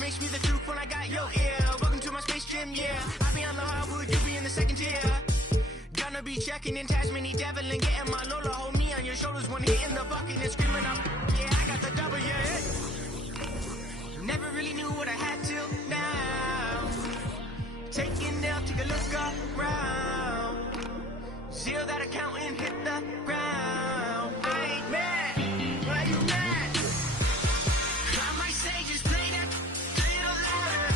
Makes me the truth when I got your ear. Welcome to my space gym, yeah. I be on the hardwood, you be in the second tier. Gonna be checking in Tasmany Devil and getting my Lola. Hold me on your shoulders when hitting the bucket and screaming up. Yeah, I got the double, yeah. Never really knew what I had till now. Taking down, take a look around. Zero that account and hit the ground. I ain't mad, why you mad? I might say just play that little louder.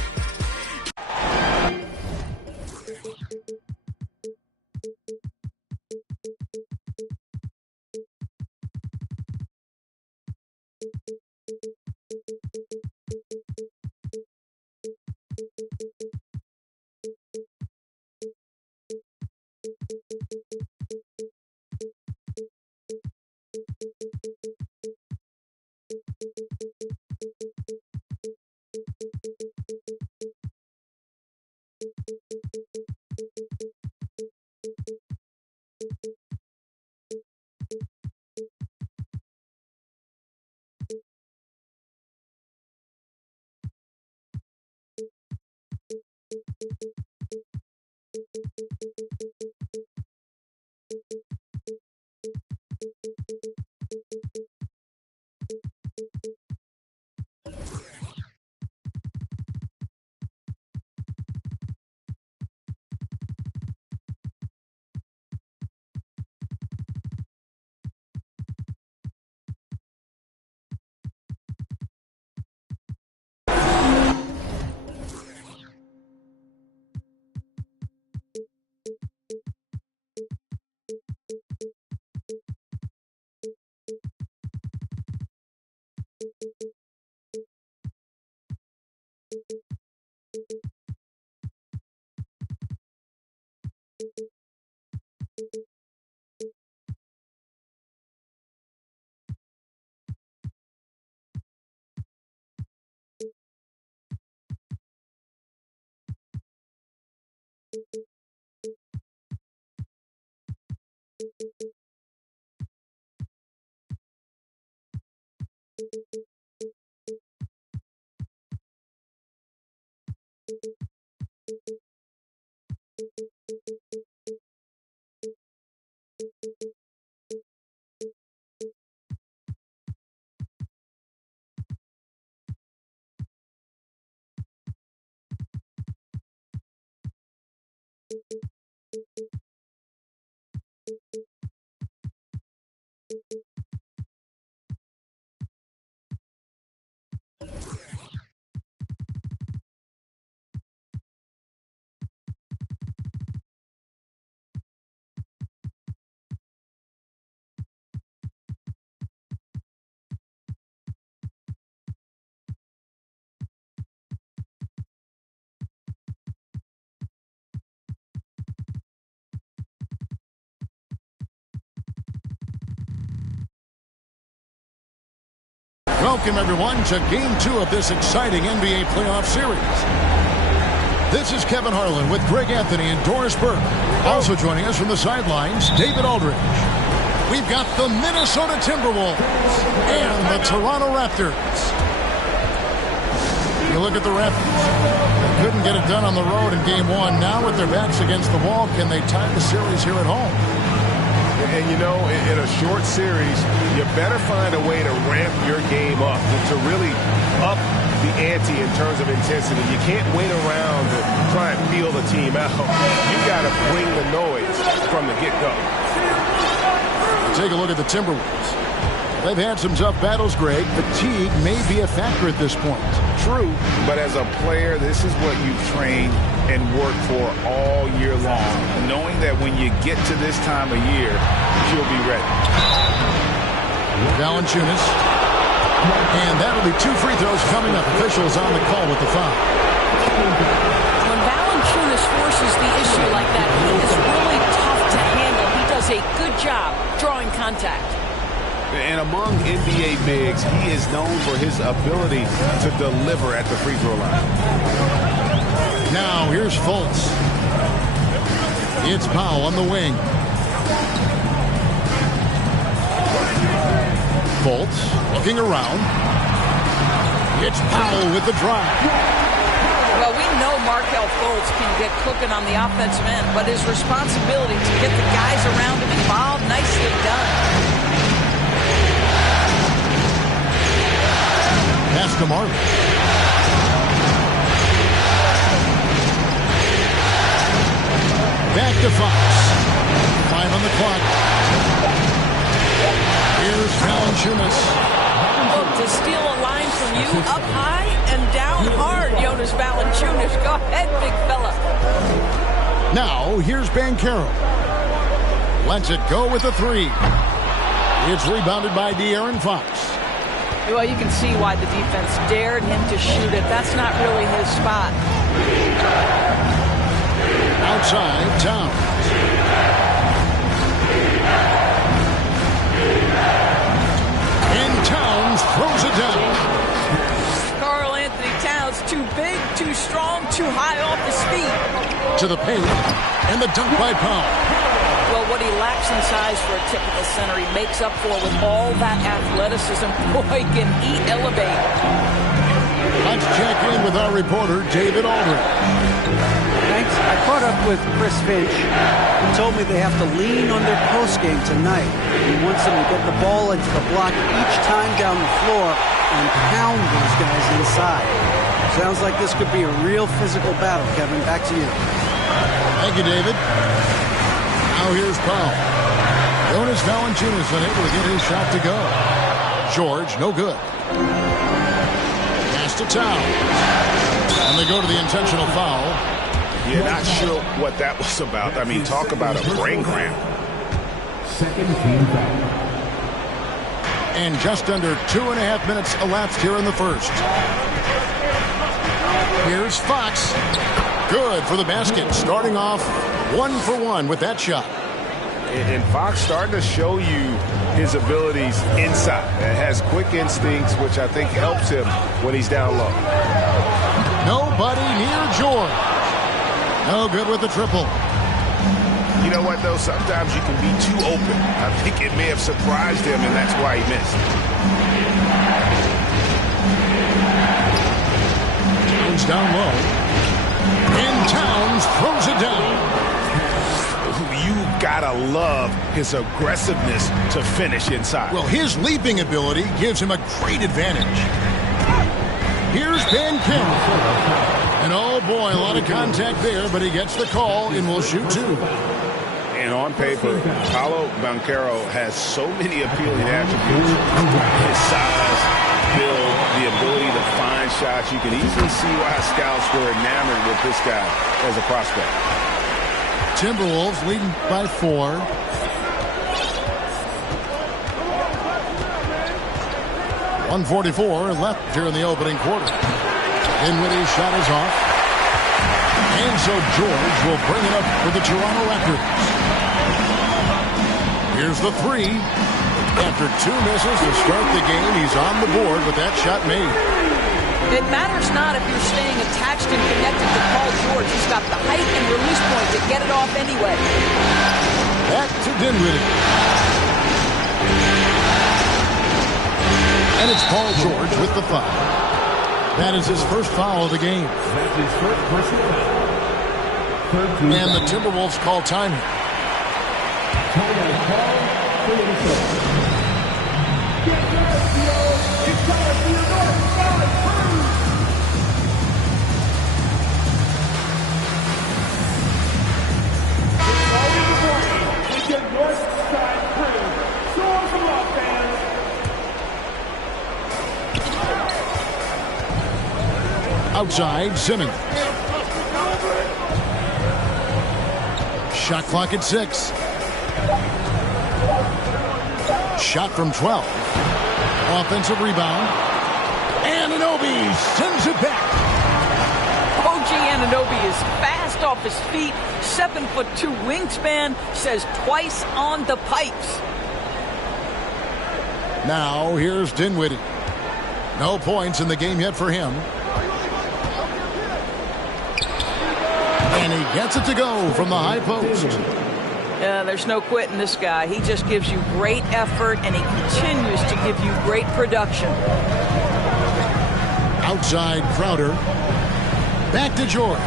Welcome, everyone, to Game 2 of this exciting NBA playoff series. This is Kevin Harlan with Greg Anthony and Doris Burke. Also joining us from the sidelines, David Aldridge. We've got the Minnesota Timberwolves and the Toronto Raptors. You look at the Raptors. They couldn't get it done on the road in Game 1. Now with their backs against the wall, can they tie the series here at home? And, you know, in a short series, you better find a way to ramp your game up, to really up the ante in terms of intensity. You can't wait around to try and feel the team out. You got to bring the noise from the get-go. Take a look at the Timberwolves. They've had some tough battles, Greg. Fatigue may be a factor at this point. True, but as a player, this is what you've trained and worked for all year long, knowing that when you get to this time of year, you'll be ready. Valanciunas. And that'll be 2 free throws coming up. Officials on the call with the foul. When Valanciunas forces the issue like that, he is really tough to handle. He does a good job drawing contact. And among NBA bigs, he is known for his ability to deliver at the free throw line. Now here's Fultz. It's Powell on the wing. Fultz looking around. It's Powell with the drive. Well, we know Markelle Fultz can get cooking on the offensive end, but his responsibility to get the guys around him involved, nicely done. Pass to Martin. Back to Fox. 5 on the clock. Here's Valanciunas. Oh, to steal a line from you up high and down hard, Jonas Valanciunas. Go ahead, big fella. Now, here's Banchero. Lets it go with a 3. It's rebounded by De'Aaron Fox. Well, you can see why the defense dared him to shoot it. That's not really his spot. Outside, Towns. And Towns throws it down. Karl Anthony Towns, too big, too strong, too high off his feet. To the paint, and the dunk by Powell. Well, what he lacks in size for a typical center, he makes up for with all that athleticism. Boy, can he elevate. Let's check in with our reporter, David Aldridge. Thanks. I caught up with Chris Finch. He told me they have to lean on their postgame tonight. He wants them to get the ball into the block each time down the floor and pound those guys inside. Sounds like this could be a real physical battle, Kevin. Back to you. Thank you, David. Now here's Powell. Jonas Valanciunas unable to get his shot to go. George, no good. Pass to Towns. And they go to the intentional foul. Yeah, not sure what that was about. I mean, talk about a brain cramp. Second team foul. And just under 2.5 minutes elapsed here in the first. Here's Fox. Good for the basket. Starting off 1 for 1 with that shot. And Fox starting to show you his abilities inside. It has quick instincts, which I think helps him when he's down low. Nobody near George. No good with the triple. You know what, though? Sometimes you can be too open. I think it may have surprised him, and that's why he missed. Towns down low. And Towns throws it down. You gotta love his aggressiveness to finish inside. Well, his leaping ability gives him a great advantage. Here's Banchero. And oh boy, a lot of contact there, but he gets the call and will shoot 2. And on paper, Paolo Banchero has so many appealing attributes. His size, build, the ability to find shots. You can easily see why scouts were enamored with this guy as a prospect. Timberwolves leading by 4. .144 left here in the opening quarter. Dinwiddie's shot is off. And so George will bring it up for the Toronto Raptors. Here's the 3. After 2 misses to start the game, he's on the board with that shot made. It matters not if you're staying attached and connected to Paul George. He's got the height and release point to get it off anyway. Back to Dinwiddie. And it's Paul George with the foul. That is his first foul of the game. That's his first personal foul. And the Timberwolves call timeout. Timeout call for Minnesota. Get ready, yo. It's time for your North Side Crew. It's all in the morning with your North Side Crew. Show us some love, fans. Outside, Simmons. Shot clock at 6. Shot from 12. Offensive rebound. Anunoby sends it back. OG Anunoby is fast off his feet. 7'2" wingspan, says twice on the pipes. Now here's Dinwiddie. No points in the game yet for him. And he gets it to go from the high post. There's no quitting this guy. He just gives you great effort, and he continues to give you great production. Outside Crowder. Back to George.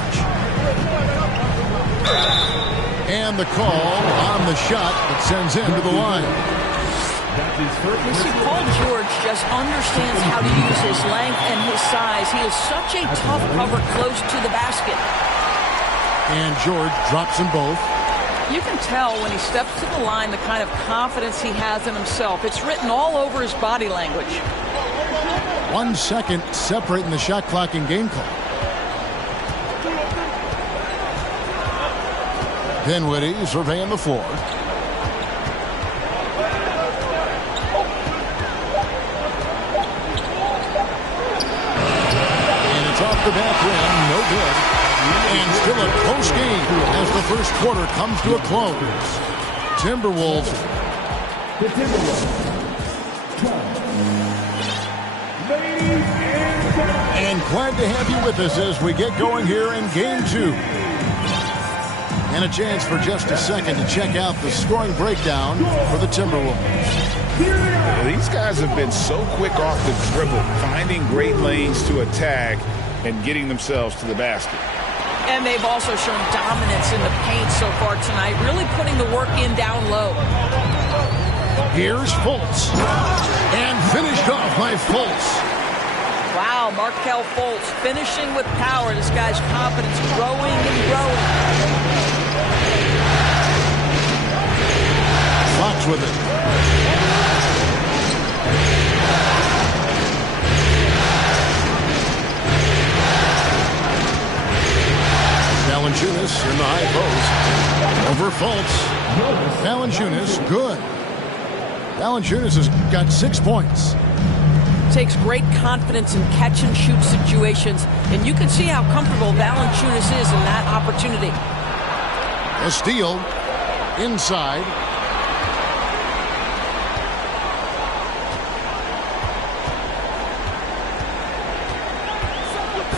And the call on the shot that sends him to the line. You see, Paul George just understands how to use his length and his size. He is such a tough cover close to the basket. And George drops them both. You can tell when he steps to the line the kind of confidence he has in himself. It's written all over his body language. 1 second separating the shot clock and game clock. Dinwiddie surveying the floor. And it's off the back rim, no good. And still a close game as the first quarter comes to a close. Timberwolves. And glad to have you with us as we get going here in Game 2. And a chance for just a second to check out the scoring breakdown for the Timberwolves. These guys have been so quick off the dribble, finding great lanes to attack and getting themselves to the basket. And they've also shown dominance in the paint so far tonight, really putting the work in down low. Here's Fultz. And finished off by Fultz. Wow, Markelle Fultz finishing with power. This guy's confidence growing and growing. Fox with it. Valanciunas in the high post. Over Fultz. Valanciunas, good. Valanciunas has got 6 points. Takes great confidence in catch-and-shoot situations, and you can see how comfortable Valanciunas is in that opportunity. A steal inside.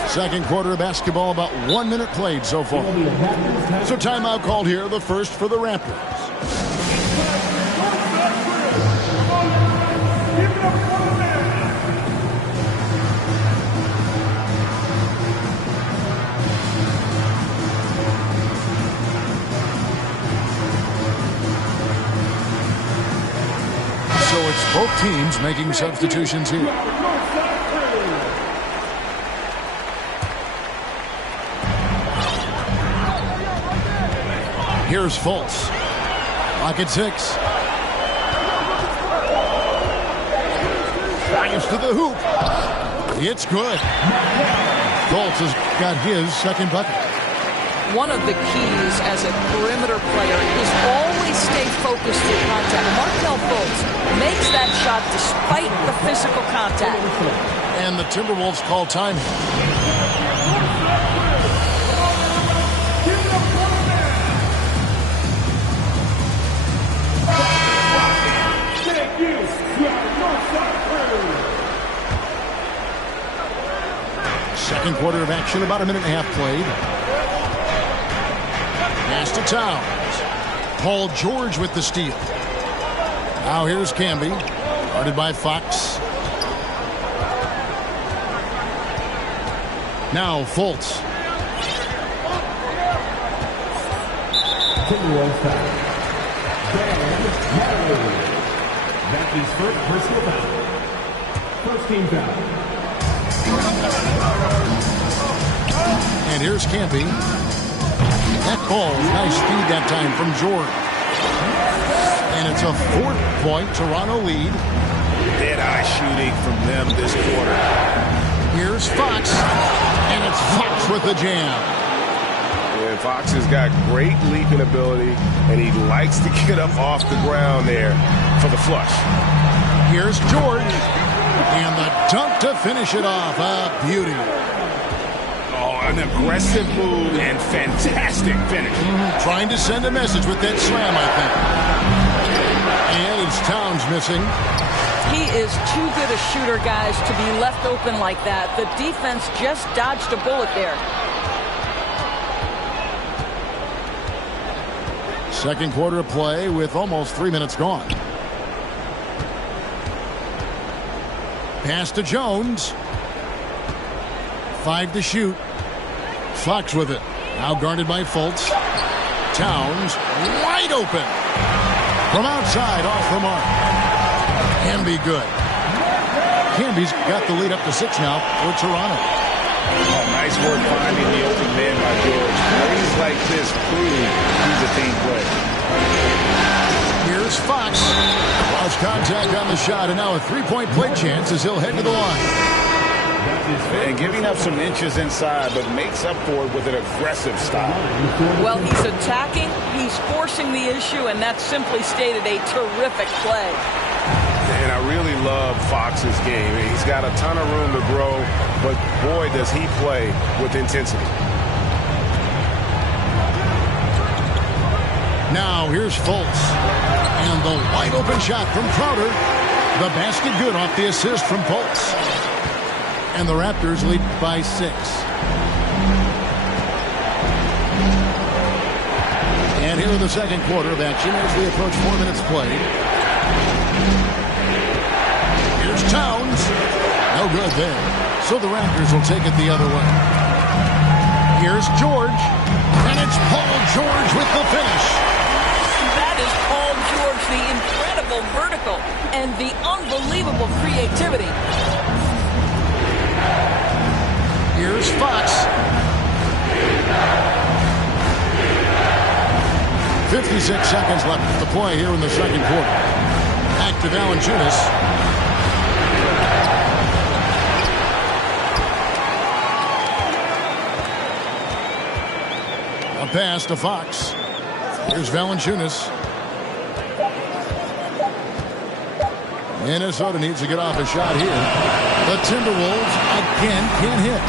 Second quarter of basketball, about 1 minute played so far. So timeout called here, the first for the Raptors. So it's both teams making substitutions here. Here's Fultz. Lock at 6. Drives to the hoop. It's good. Fultz has got his second bucket. One of the keys as a perimeter player is always stay focused through contact. Markelle Fultz makes that shot despite the physical contact. And the Timberwolves call time. Second quarter of action, about 1.5 minutes played. Pass to Towns. Paul George with the steal. Now here's Camby, guarded by Fox. Now Fultz. That's his first personal foul. First team foul. And here's Camby. That ball, nice feed that time from George. And it's a 4-point Toronto lead. Dead-eye shooting from them this quarter. Here's Fox. And it's Fox with the jam. And Fox has got great leaping ability, and he likes to get up off the ground there for the flush. Here's George. And the dunk to finish it off. A beauty. Oh, an aggressive move and fantastic finish. Trying to send a message with that slam, I think. And it's Towns missing. He is too good a shooter, guys, to be left open like that. The defense just dodged a bullet there. Second quarter of play with almost 3 minutes gone. Pass to Jones. 5 to shoot. Fox with it. Now guarded by Fultz. Towns wide open. From outside, off the mark. Camby good. Camby's got the lead up to 6 now for Toronto. Oh, nice work finding the open man by George. Plays like this prove he's a team player. Here's Fox. Lost contact on the shot, and now a three-point play chance as he'll head to the line. And giving up some inches inside, but makes up for it with an aggressive style. Well, he's attacking, he's forcing the issue, and that's simply stated a terrific play. And I really love Fox's game. He's got a ton of room to grow, but boy, does he play with intensity. Now here's Fultz. And the wide open shot from Crowder. The basket good off the assist from Fultz. And the Raptors lead by 6. And here in the second quarter of action as we approach 4 minutes played. Here's Towns. No good there. So the Raptors will take it the other way. Here's George. And it's Paul George with the finish. That is Paul George, the incredible vertical and the unbelievable creativity. Here's Fox. 56 seconds left to play here in the second quarter. Back to Valanciunas. A pass to Fox. Here's Valanciunas. Minnesota needs to get off a shot here. The Timberwolves again can't hit.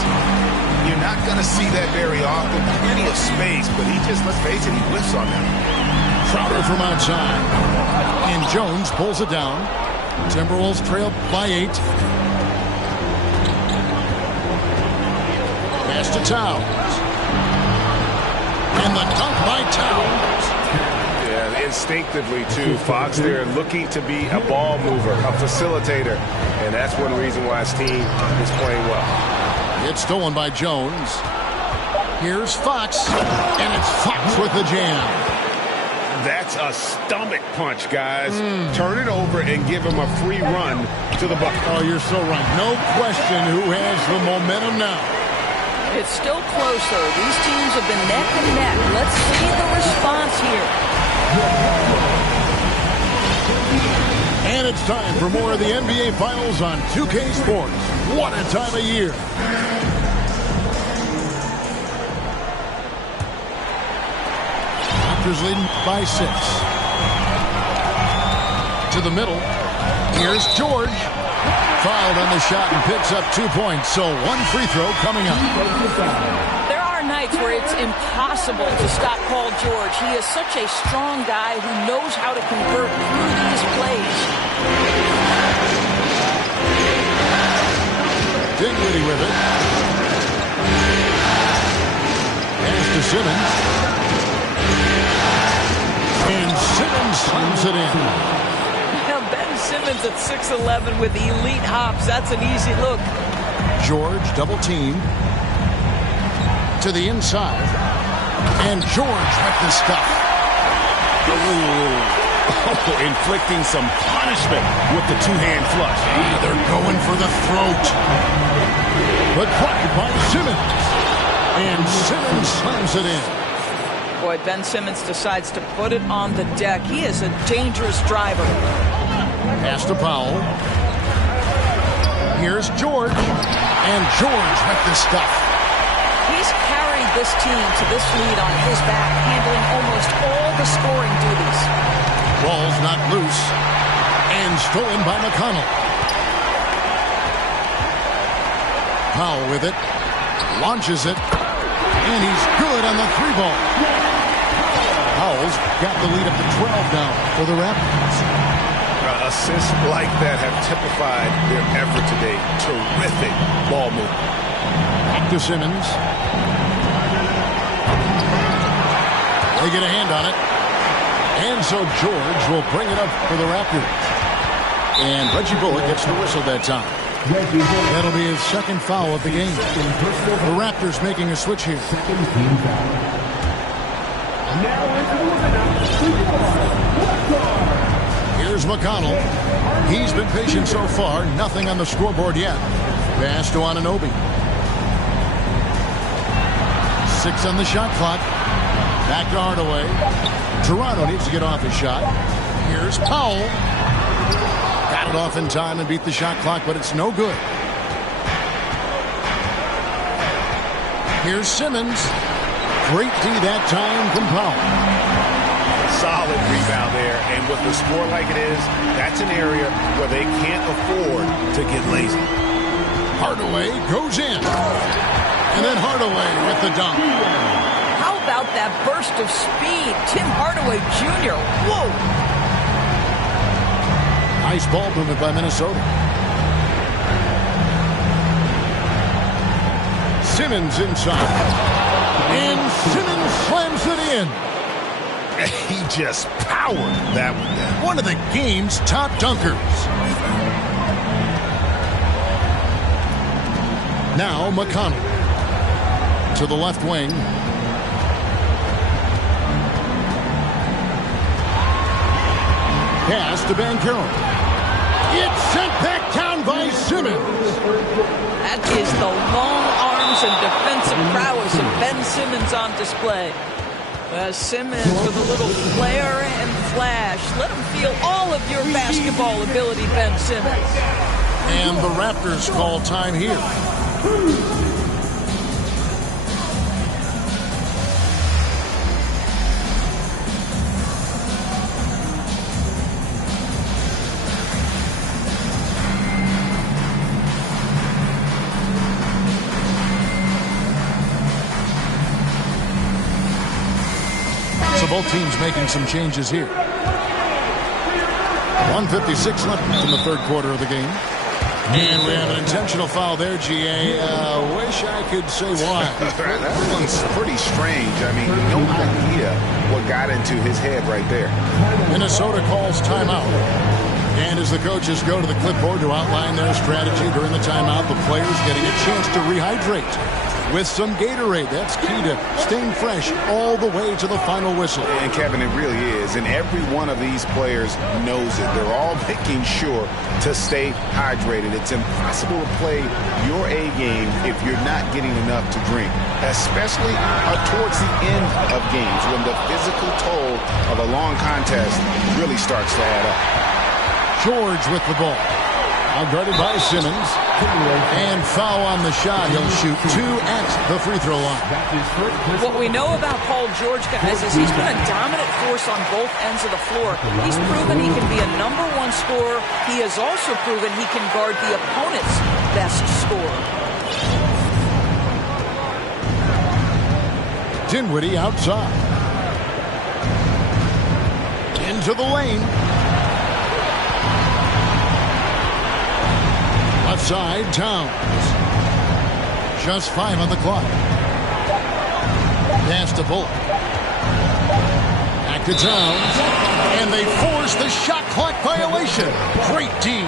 You're not going to see that very often. Plenty of space, but he just, let's face it, he whiffs on that. Crowder from outside. And Jones pulls it down. Timberwolves trail by 8. Pass to Towns. And the dunk by Towns. Yeah, instinctively, too. Fox there looking to be a ball mover, a facilitator. And that's one reason why his team is playing well. It's stolen by Jones. Here's Fox. And it's Fox with the jam. That's a stomach punch, guys. Turn it over and give him a free run to the bucket. Oh, you're so right. No question who has the momentum now. It's still close, though. These teams have been neck and neck. Let's see the response here. And it's time for more of the NBA Finals on 2K Sports. What a time of year. Raptors leading by 6. To the middle. Here's George. Fouled on the shot and picks up 2 points. So one free throw coming up. There are nights where it's impossible to stop Paul George. He is such a strong guy who knows how to convert through these plays. Dinwiddie with it. Pass to Simmons. And Simmons slams it in. Ben Simmons at 6'11" with elite hops. That's an easy look. George double team. To the inside. And George with the stuff. Oh, inflicting some punishment with the two-hand flush. They're going for the throat. But blocked by Simmons. And Simmons slams it in. Boy, Ben Simmons decides to put it on the deck. He is a dangerous driver. Pass to Powell. Here's George. And George with the stuff. He's carried this team to this lead on his back, handling almost all the scoring duties. Ball's not loose. And stolen by McConnell. Powell with it. Launches it. And he's good on the 3-ball. Powell's got the lead up to 12 now for the Raptors. Assists like that have typified their effort today. Terrific ball movement. Back to Simmons. They get a hand on it. And so George will bring it up for the Raptors. And Reggie Bullock gets the whistle that time. That'll be his second foul of the game. The Raptors making a switch here. Here's McConnell. He's been patient so far. Nothing on the scoreboard yet. Pass to Anunoby. 6 on the shot clock. Back to Hardaway. Toronto needs to get off his shot. Here's Powell. Got it off in time and beat the shot clock, but it's no good. Here's Simmons. Great D that time from Powell. Solid rebound there, and with the score like it is, that's an area where they can't afford to get lazy. Hardaway goes in. And then Hardaway with the dunk. How about that burst of speed? Tim Hardaway Jr. Whoa! Nice ball movement by Minnesota. Simmons inside. And Simmons slams it in. He just powered that one down. One of the game's top dunkers. Now McConnell to the left wing. Pass to Banchero. It's sent back down by Simmons. That is the long arms and defensive prowess of Ben Simmons on display. Simmons with a little flair and flash. Let him feel all of your basketball ability, Ben Simmons. And the Raptors call time here. So both teams making some changes here. 1:56 left in the third quarter of the game. And we have an intentional foul there, GA. Wish I could say why. That one's pretty strange. I mean, no idea what got into his head right there. Minnesota calls timeout. And as the coaches go to the clipboard to outline their strategy during the timeout, the players getting a chance to rehydrate with some Gatorade. That's key to staying fresh all the way to the final whistle. And Kevin, it really is. And every one of these players knows it. They're all making sure to stay hydrated. It's impossible to play your A game if you're not getting enough to drink, especially towards the end of games when the physical toll of a long contest really starts to add up. George with the ball. Now guarded by Simmons. And foul on the shot. He'll shoot 2 at the free throw line. What we know about Paul George, guys, is he's been a dominant force on both ends of the floor. He's proven he can be a #1 scorer. He has also proven he can guard the opponent's best scorer. Dinwiddie outside. Into the lane. Left side, Towns. Just 5 on the clock. Pass to Bullock. Back to Towns. And they force the shot clock violation. Great D.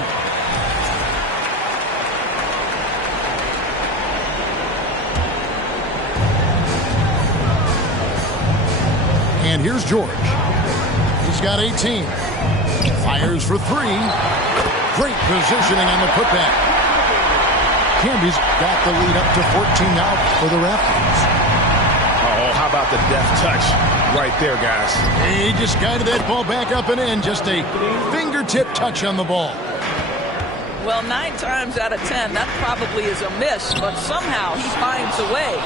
And here's George. He's got 18. Fires for 3. Great positioning on the putback. Camby's got the lead up to 14 now for the Raptors. Oh, how about the deft touch right there, guys? He just guided that ball back up and in. Just a fingertip touch on the ball. Well, 9 times out of 10, that probably is a miss, but somehow he finds a way.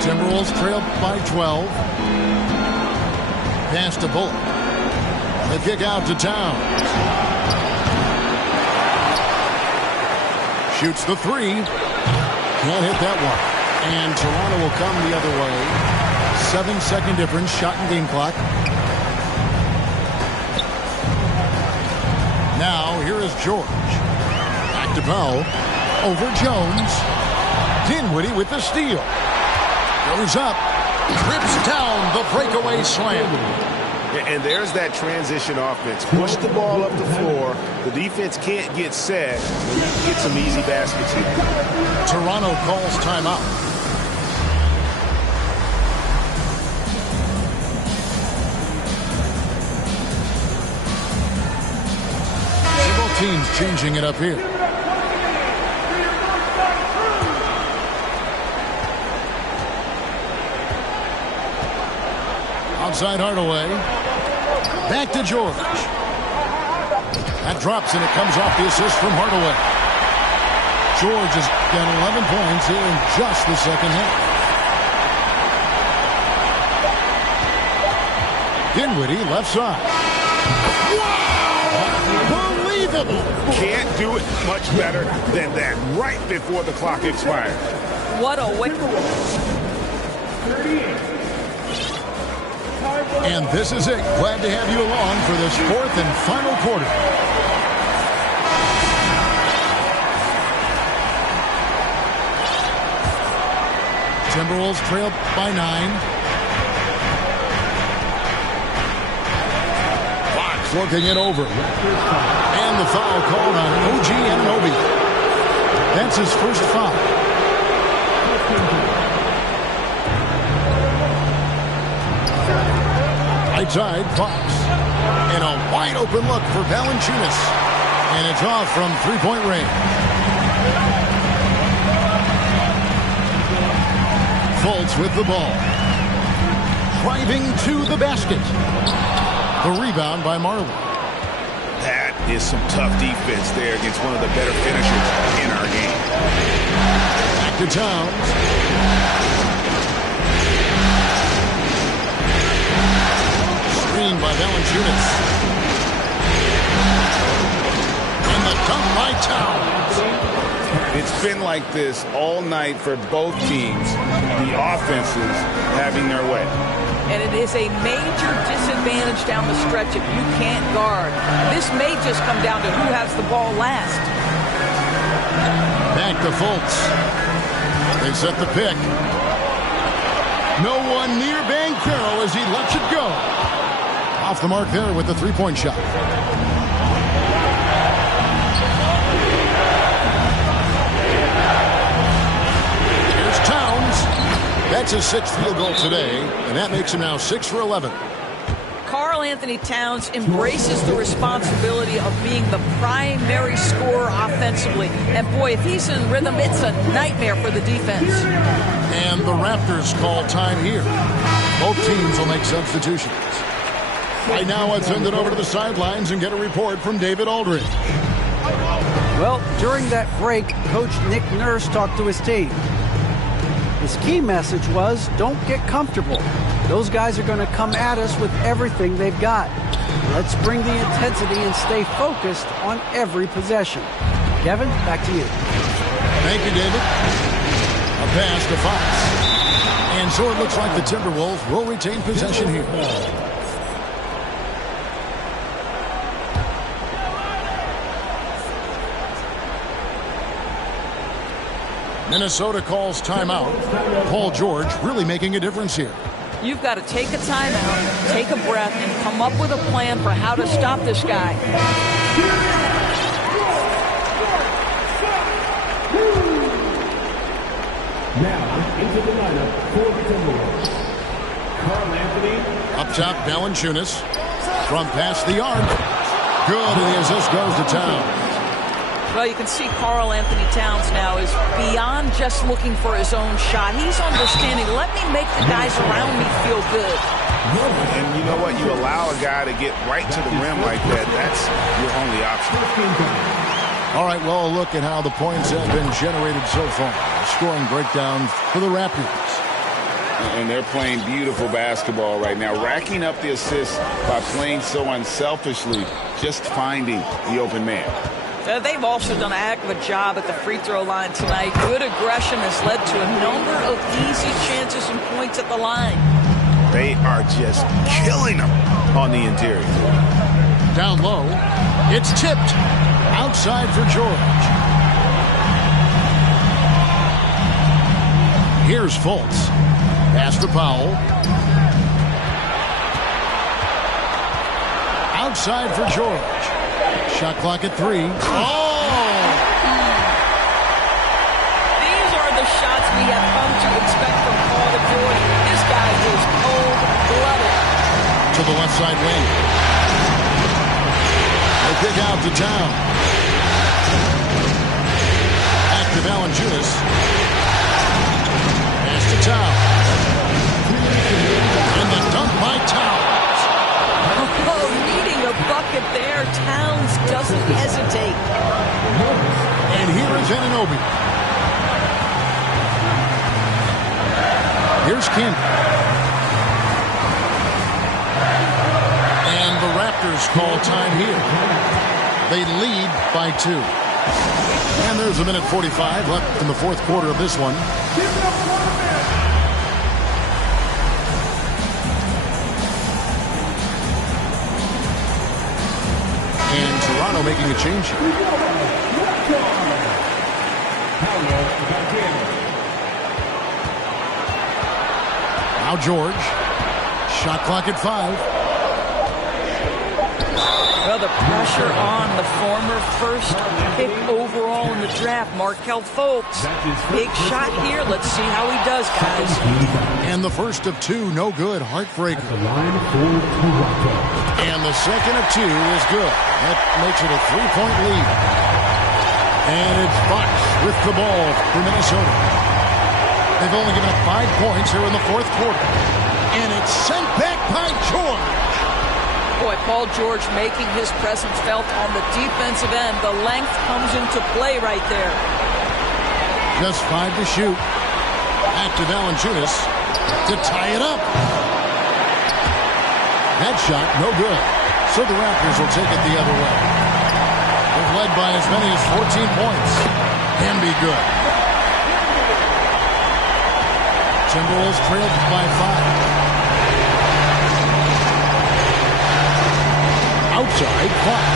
Timberwolves trailed by 12. Pass to Bullock. The kick out to Towns. Shoots the 3. Can't hit that one. And Toronto will come the other way. 7-second difference, shot and game clock. Now, here is George. Back to Powell. Over Jones. Dinwiddie with the steal. Goes up. Trips down the breakaway slam. And there's that transition offense. Push the ball up the floor. The defense can't get set, and you can get some easy baskets here. Toronto calls timeout. Several teams changing it up here. Outside Hardaway. Back to George. That drops and it comes off the assist from Hardaway. George has got 11 points here in just the second half. Dinwiddie left side. Wow! Unbelievable! Can't do it much better than that right before the clock expires. What a way. And this is it. Glad to have you along for this fourth and final quarter. Timberwolves trail by 9. Fox looking it over. And the foul called on OG Anunoby. That's his first foul. Right side, Fox. And a wide open look for Valanciunas. And it's off from three-point range. Fultz with the ball. Driving to the basket. The rebound by Marley. That is some tough defense there against one of the better finishers in our game. Back to Towns. Screen by Valanciunas. And the dunk by Towns. It's been like this all night for both teams. The offenses having their way. And it is a major disadvantage down the stretch if you can't guard. This may just come down to who has the ball last. Back to Fultz. They set the pick. No one near Banchero as he lets it go. Off the mark there with the three-point shot. Here's Towns. That's his sixth field goal today, and that makes him now 6 for 11. Karl Anthony Towns embraces the responsibility of being the primary scorer offensively. And boy, if he's in rhythm, it's a nightmare for the defense. And the Raptors call time here. Both teams will make substitutions. Right now, let's send it over to the sidelines and get a report from David Aldridge. Well, during that break, Coach Nick Nurse talked to his team. His key message was, don't get comfortable. Those guys are going to come at us with everything they've got. Let's bring the intensity and stay focused on every possession. Kevin, back to you. Thank you, David. A pass to Fox. And so it looks like the Timberwolves will retain possession here. Minnesota calls timeout. Paul George really making a difference here. You've got to take a timeout, take a breath, and come up with a plan for how to stop this guy. Now into the lineup for the Timberwolves. Karl Anthony. Up top, Valanciunas. From past the arc. Good, and the assist goes to Towns. Well, you can see Karl Anthony Towns now is beyond just looking for his own shot. He's understanding, let me make the guys around me feel good. And you know what? You allow a guy to get right to the rim like that. That's your only option. All right, well, look at how the points have been generated so far. A scoring breakdown for the Raptors. And they're playing beautiful basketball right now, racking up the assists by playing so unselfishly, just finding the open man. They've also done a heck of a job at the free throw line tonight. Good aggression has led to a number of easy chances and points at the line. They are just killing them on the interior. Down low, it's tipped. Outside for George. Here's Fultz. Pass to Powell. outside for George. Shot clock at 3. These are the shots we have come to expect from Paul George. This guy is cold-blooded. To the left side wing. They kick out to Town. Back to Valanciunas. Pass to Town. And the dunk by Towns. Oh, needing a bucket there. Towns doesn't hesitate. And here is Anunoby. Here's Kemp. And the Raptors call time here. They lead by 2. And there's a minute 45 left in the fourth quarter of this one. And Toronto making a change here. Now George. Shot clock at 5. Well, the pressure on the former first pick overall in the draft, Markelle Fultz. Big shot here. Let's see how he does, guys. And the first of 2, no good. Heartbreaker. And the second of 2 is good. That makes it a 3-point lead. And it's Fox with the ball for Minnesota. They've only given up 5 points here in the fourth quarter. And it's sent back by George. Boy, Paul George making his presence felt on the defensive end. The length comes into play right there. Just 5 to shoot. Back to Valanciunas to tie it up. That shot, no good. So the Raptors will take it the other way. They've led by as many as 14 points. Can be good. Timberwolves trailed by 5. Outside, Fox.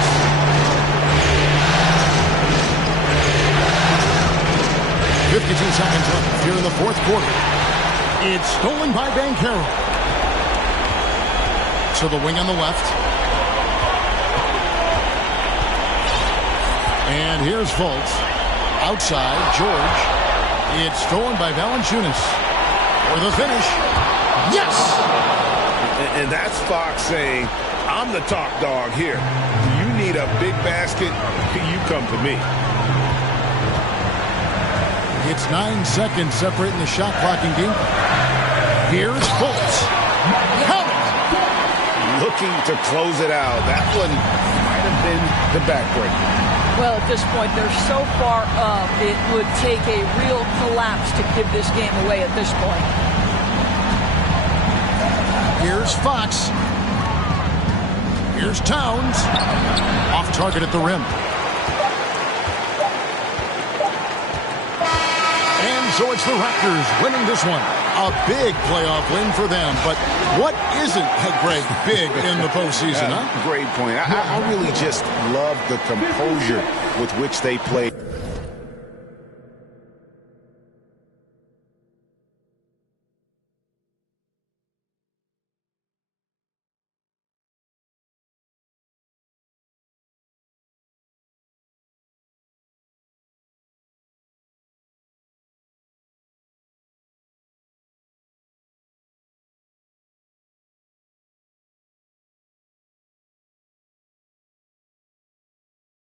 .52 seconds left here in the fourth quarter. It's stolen by Banchero. To the wing on the left. And here's Fultz. Outside, George. It's stolen by Valanciunas. For the finish. Yes! And that's Fox saying, I'm the top dog here. You need a big basket, you come to me. It's 9 seconds separating the shot clock and game. Here's Fultz. Count it! Looking to close it out. That one might have been the backbreaker. Well, at this point, they're so far up, it would take a real collapse to give this game away at this point. Here's Fox. Here's Towns. Off target at the rim. And so it's the Raptors winning this one. A big playoff win for them. But what isn't, Greg, big in the postseason, huh? Great point. I really just love the composure with which they play.